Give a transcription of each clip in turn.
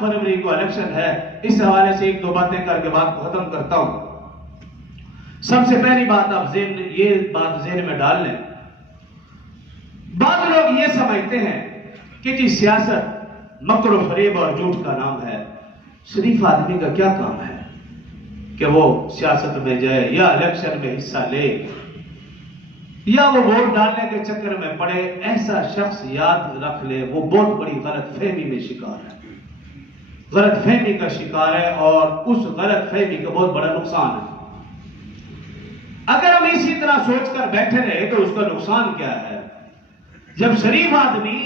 फरवरी को इलेक्शन है। इस हवाले से एक दो बातें करके बात को खत्म करता हूं। सबसे पहली बात आप ये बात ज़हन में डाल लें, बाद लोग ये समझते हैं कि जी सियासत मकर व फरेब और झूठ का नाम है। शरीफ आदमी का क्या काम है कि वो सियासत में जाए या इलेक्शन में हिस्सा ले या वो वोट डालने के चक्कर में पड़े। ऐसा शख्स याद रख ले वो बहुत बड़ी गलतफहमी में शिकार है, गलतफहमी का शिकार है और उस गलतफहमी का बहुत बड़ा नुकसान है। अगर हम इसी तरह सोचकर बैठे रहे तो उसका नुकसान क्या है? जब शरीफ आदमी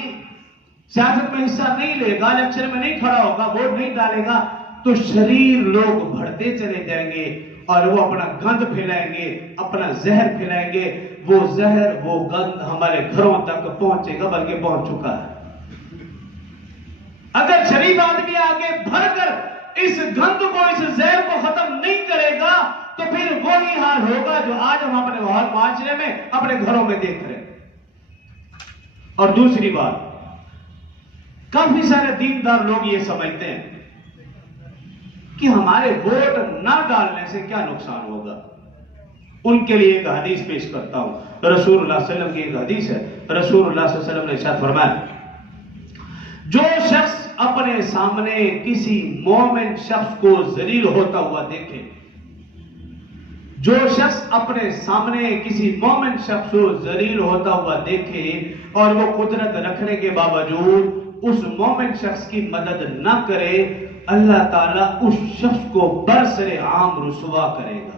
सियासत में हिस्सा नहीं लेगा, इलेक्शन में नहीं खड़ा होगा, वोट नहीं डालेगा, तो शरीर लोग बढ़ते चले जाएंगे और वो अपना गंद फैलाएंगे, अपना जहर फैलाएंगे। वो जहर, वो गंद हमारे घरों तक पहुंचेगा, बल्कि पहुंच चुका है। अगर शरीफ आदमी आगे भरकर इस गंद को, इस जहर को खत्म नहीं करेगा तो फिर वही हाल होगा जो आज हम अपने माशरे में, अपने घरों में देख रहे हैं। और दूसरी बात, काफी सारे दीनदार लोग ये समझते हैं कि हमारे वोट ना डालने से क्या नुकसान होगा। उनके लिए एक हदीस पेश करता हूं। रसूलुल्लाह सल्लल्लाहु अलैहि वसल्लम की एक हदीस है। रसूलुल्लाह सल्लल्लाहु अलैहि वसल्लम ने इरशाद फरमाया, जो शख्स अपने सामने किसी मोमिन शख्स को जलील होता हुआ देखे, जो शख्स अपने सामने किसी मोमिन शख्स को जलील होता हुआ देखे और वो कुदरत रखने के बावजूद उस मोमिन शख्स की मदद न करे, अल्लाह ताला उस शख्स को बरसरे आम रुसवा करेगा।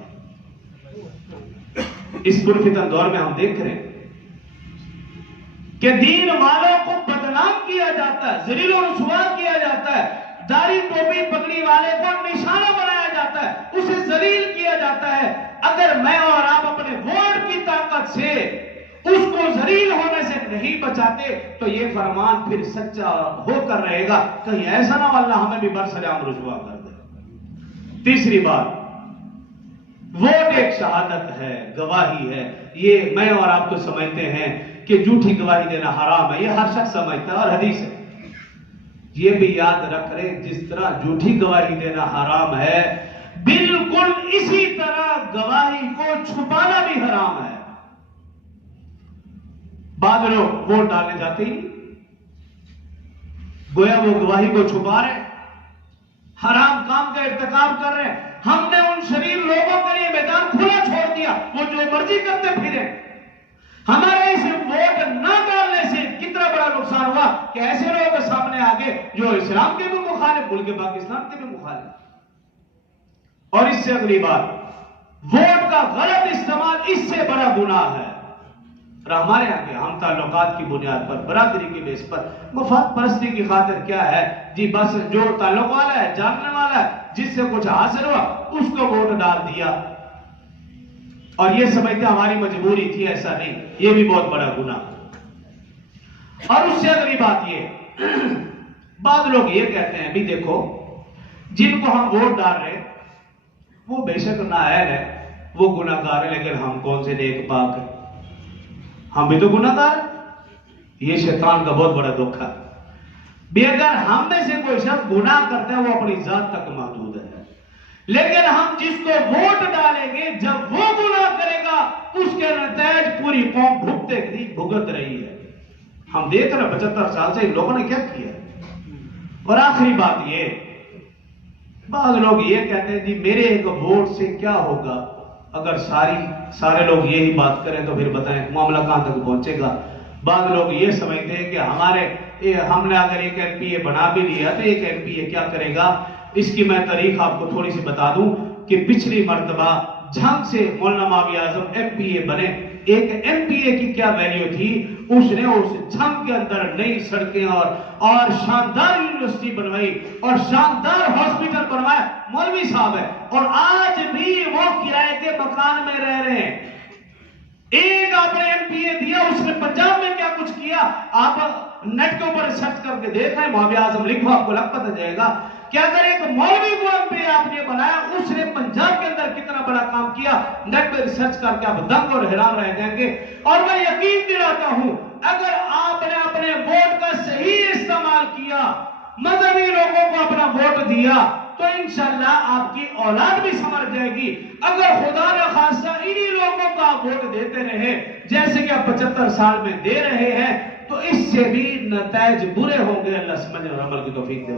इस पुरफितन दौर में हम देख रहे हैं कि दीन वालों को बदनाम किया जाता है, जलील और रुसवा किया जाता है, दाढ़ी टोपी पगड़ी वाले को निशाना बनाया जाता है, उसे जलील किया जाता है। अगर मैं और आप अपने वोट की ताकत से उसको जलील होने से नहीं बचाते तो ये फरमान फिर सच्चा होकर रहेगा, कहीं ऐसा ना अल्लाह हमें भी बरसरे आम रुसवा कर दे। तीसरी बात, वोट एक शहादत है, गवाही है। ये मैं और आप तो समझते हैं कि झूठी गवाही देना हराम है, ये हर शख्स समझता है और हदीस है। ये भी याद रख रहे, जिस तरह झूठी गवाही देना हराम है, बिल्कुल इसी तरह गवाही को छुपाना भी हराम है। बाद लोग वोट डालने जाते ही गोया वो गवाही को छुपा रहे, हराम काम का इर्तिकाब कर रहे हैं। हमने उन शरीर लोगों के लिए मैदान खुला छोड़ दिया, वो जो मर्जी करते फिरे। हमारे इस वोट न डालने से कितना बड़ा नुकसान हुआ कि ऐसे लोग सामने आगे जो इस्लाम के भी मुखालिफ, मुल्क पाकिस्तान के भी मुखालिफ। और इससे अगली बात, वोट का गलत इस्तेमाल इससे बड़ा गुनाह है। और हमारे यहाँ के हम ताल्लुकात की बुनियाद पर, बरादरी की बेस पर, मफाद परस्ती की खातिर क्या है जी, बस जो ताल्लुक वाला है, जानने वाला है, जिससे कुछ हासिल हुआ उसको वोट डाल दिया और ये समझते हमारी मजबूरी थी। ऐसा नहीं, ये भी बहुत बड़ा गुनाह। और उससे अगली बात ये, बाद लोग ये कहते हैं भी देखो, जिनको हम वोट डाल रहे वो बेशक नाअहल है, वो गुनाहगार है, लेकिन हम कौन से नेक पाक है, हम भी तो गुनाहगार हैं। ये शैतान का बहुत बड़ा धोखा है। भी अगर हम में से कोई शख्स गुनाह करता है वो अपनी जात तक महदूद है, लेकिन हम जिसको वोट डालेंगे जब वो गुनाह करेगा उसके नतीजे पूरी कौम भुगत रही है। हम देख रहे 75 साल से इन लोगों ने क्या किया। और आखिरी बात ये, बाद लोग ये कहते हैं जी मेरे एक वोट से क्या होगा। अगर सारे लोग यही बात करें तो फिर बताएं मामला कहां तक पहुंचेगा। बाद लोग ये समझते हैं कि हमने अगर एक एमपीए बना भी लिया तो एक एमपीए क्या करेगा। इसकी मैं तारीख आपको थोड़ी सी बता दूं कि पिछली मर्तबा झंग से मौलाना मावी आजम एमपीए बने, एक एमपीए की क्या वैल्यू थी, उसने उस झंग के अंदर नई सड़कें और शानदार यूनिवर्सिटी बनवाई और शानदार हॉस्पिटल बनवाया। मौलवी साहब है और आज भी वो किराए के मकान में रह रहे हैं। एक आपने एमपीए दिया, उसने पंजाब में क्या कुछ किया आप नेट के ऊपर सर्च करके देख रहे हैं, मावी आजम लिखो आपको लग पता जाएगा कि अगर एक मौलवी को एमपीए आपने बनाया, उसने पंजाब के अंदर कितना बड़ा काम किया। नेट पे रिसर्च करके आप दंग और हैरान रह जाएंगे। और मैं यकीन दिलाता हूं अगर आपने अपने वोट का सही इस्तेमाल किया, मजहबी लोगों को अपना دیا تو انشاءاللہ آپ کی اولاد بھی سمجھ جائے گی. اگر خدا نہ خاصہ انہی لوگوں کو آپ ووٹ دیتے رہے جیسے کہ آپ 75 سال میں دے رہے ہیں تو اس سے بھی نتائج برے ہوں گے. اللہ سمجھ اور عمل کی توفیق دے.